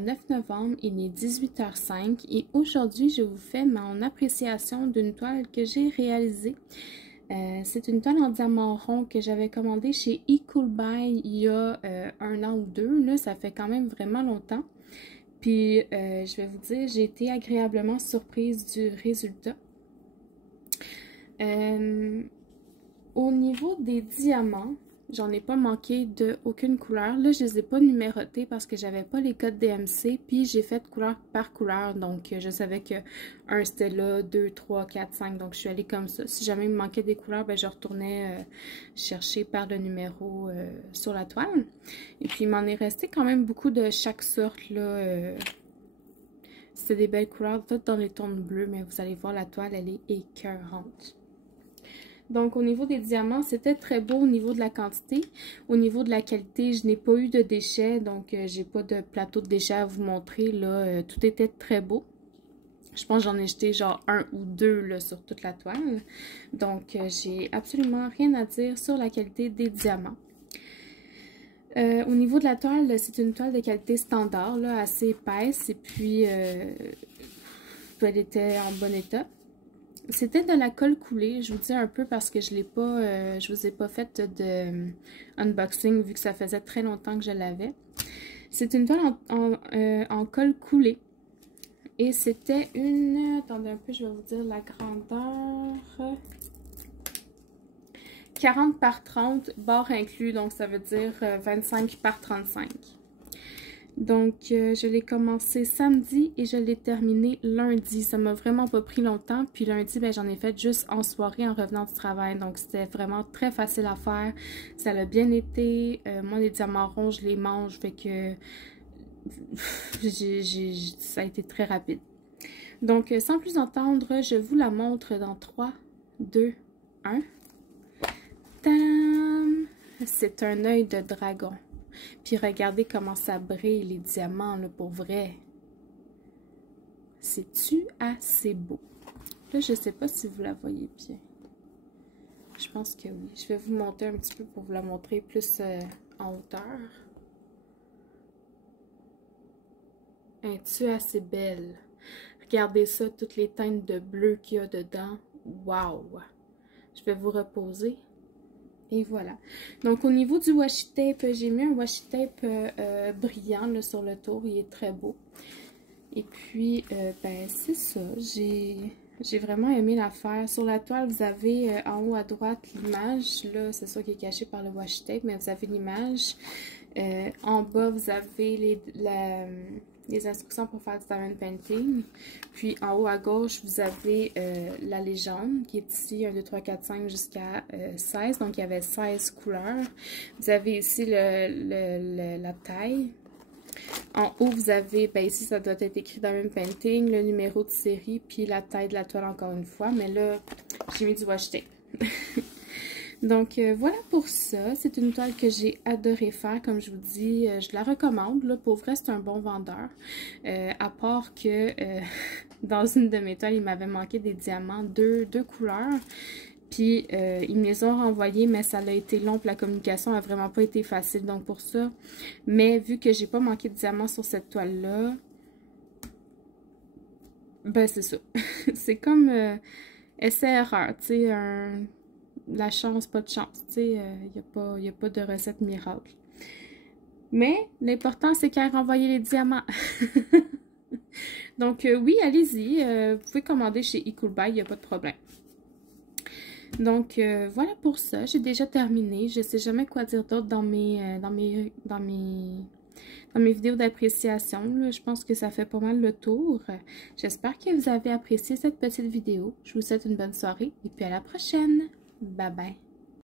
le 9 novembre, il est 18h05 et aujourd'hui je vous fais mon appréciation d'une toile que j'ai réalisée. C'est une toile en diamant rond que j'avais commandée chez eCoolBuy il y a 1 an ou 2, là, ça fait quand même vraiment longtemps. Puis je vais vous dire, j'ai été agréablement surprise du résultat. Au niveau des diamants, j'en ai pas manqué de aucune couleur. Là, je les ai pas numérotés parce que j'avais pas les codes DMC. Puis j'ai fait couleur par couleur. Donc je savais que 1 c'était là, 2, 3, 4, 5. Donc je suis allée comme ça. Si jamais il me manquait des couleurs, ben, je retournais chercher par le numéro sur la toile. Et puis il m'en est resté quand même beaucoup de chaque sorte là. C'était des belles couleurs, toutes dans les tons bleus. Mais vous allez voir, la toile, elle est écœurante. Donc, au niveau des diamants, c'était très beau au niveau de la quantité. Au niveau de la qualité, je n'ai pas eu de déchets, donc j'ai pas de plateau de déchets à vous montrer. Là, tout était très beau. Je pense que j'en ai jeté genre 1 ou 2 là, sur toute la toile. Donc, j'ai absolument rien à dire sur la qualité des diamants. Au niveau de la toile, c'est une toile de qualité standard, là, assez épaisse. Et puis, elle était en bon état. C'était de la colle coulée, je vous dis un peu parce que je vous ai pas fait de unboxing vu que ça faisait très longtemps que je l'avais. C'est une toile en colle coulée et c'était une, attendez un peu, je vais vous dire la grandeur, 40 par 30, barre inclus, donc ça veut dire 25 par 35. Donc, je l'ai commencé samedi et je l'ai terminé lundi. Ça m'a vraiment pas pris longtemps. Puis lundi, ben, j'en ai fait juste en soirée en revenant du travail. Donc, c'était vraiment très facile à faire. Ça l'a bien été. Moi, les diamants ronds, je les mange. Fait que ça a été très rapide. Donc, sans plus entendre, je vous la montre dans 3, 2, 1. Tadam! C'est un œil de dragon. Puis regardez comment ça brille, les diamants, là, pour vrai. C'est-tu assez beau? Là, je sais pas si vous la voyez bien. Je pense que oui. Je vais vous monter un petit peu pour vous la montrer plus en hauteur. Es-tu assez belle? Regardez ça, toutes les teintes de bleu qu'il y a dedans. Wow! Je vais vous reposer. Et voilà. Donc, au niveau du washi tape, j'ai mis un washi tape brillant là, sur le tour. Il est très beau. Et puis, ben, c'est ça. J'ai vraiment aimé l'affaire. Sur la toile, vous avez en haut à droite l'image. Là, c'est ça qui est caché par le washi tape, mais vous avez l'image. En bas, vous avez les instructions pour faire du diamond painting. Puis en haut à gauche, vous avez la légende qui est ici 1, 2, 3, 4, 5 jusqu'à 16. Donc il y avait 16 couleurs. Vous avez ici la taille. En haut, vous avez, ben ici ça doit être écrit diamond painting, le numéro de série, puis la taille de la toile encore une fois. Mais là, j'ai mis du washi tape. Donc, voilà pour ça. C'est une toile que j'ai adoré faire. Comme je vous dis, je la recommande. Là, pour vrai, c'est un bon vendeur. À part que dans une de mes toiles, il m'avait manqué des diamants, deux couleurs. Puis, ils me les ont renvoyés, mais ça a été long. Puis la communication n'a vraiment pas été facile. Donc, pour ça. Mais vu que j'ai pas manqué de diamants sur cette toile-là, ben, c'est ça. C'est comme essai-erreur. Tu sais, la chance, pas de chance, tu sais, il n'y a pas de recette miracle. Mais l'important, c'est qu'elle a renvoyé les diamants. Donc, oui, allez-y, vous pouvez commander chez eCoolBuy, il n'y a pas de problème. Donc, voilà pour ça, j'ai déjà terminé. Je ne sais jamais quoi dire d'autre dans mes vidéos d'appréciation. Je pense que ça fait pas mal le tour. J'espère que vous avez apprécié cette petite vidéo. Je vous souhaite une bonne soirée et puis à la prochaine. Bye bye.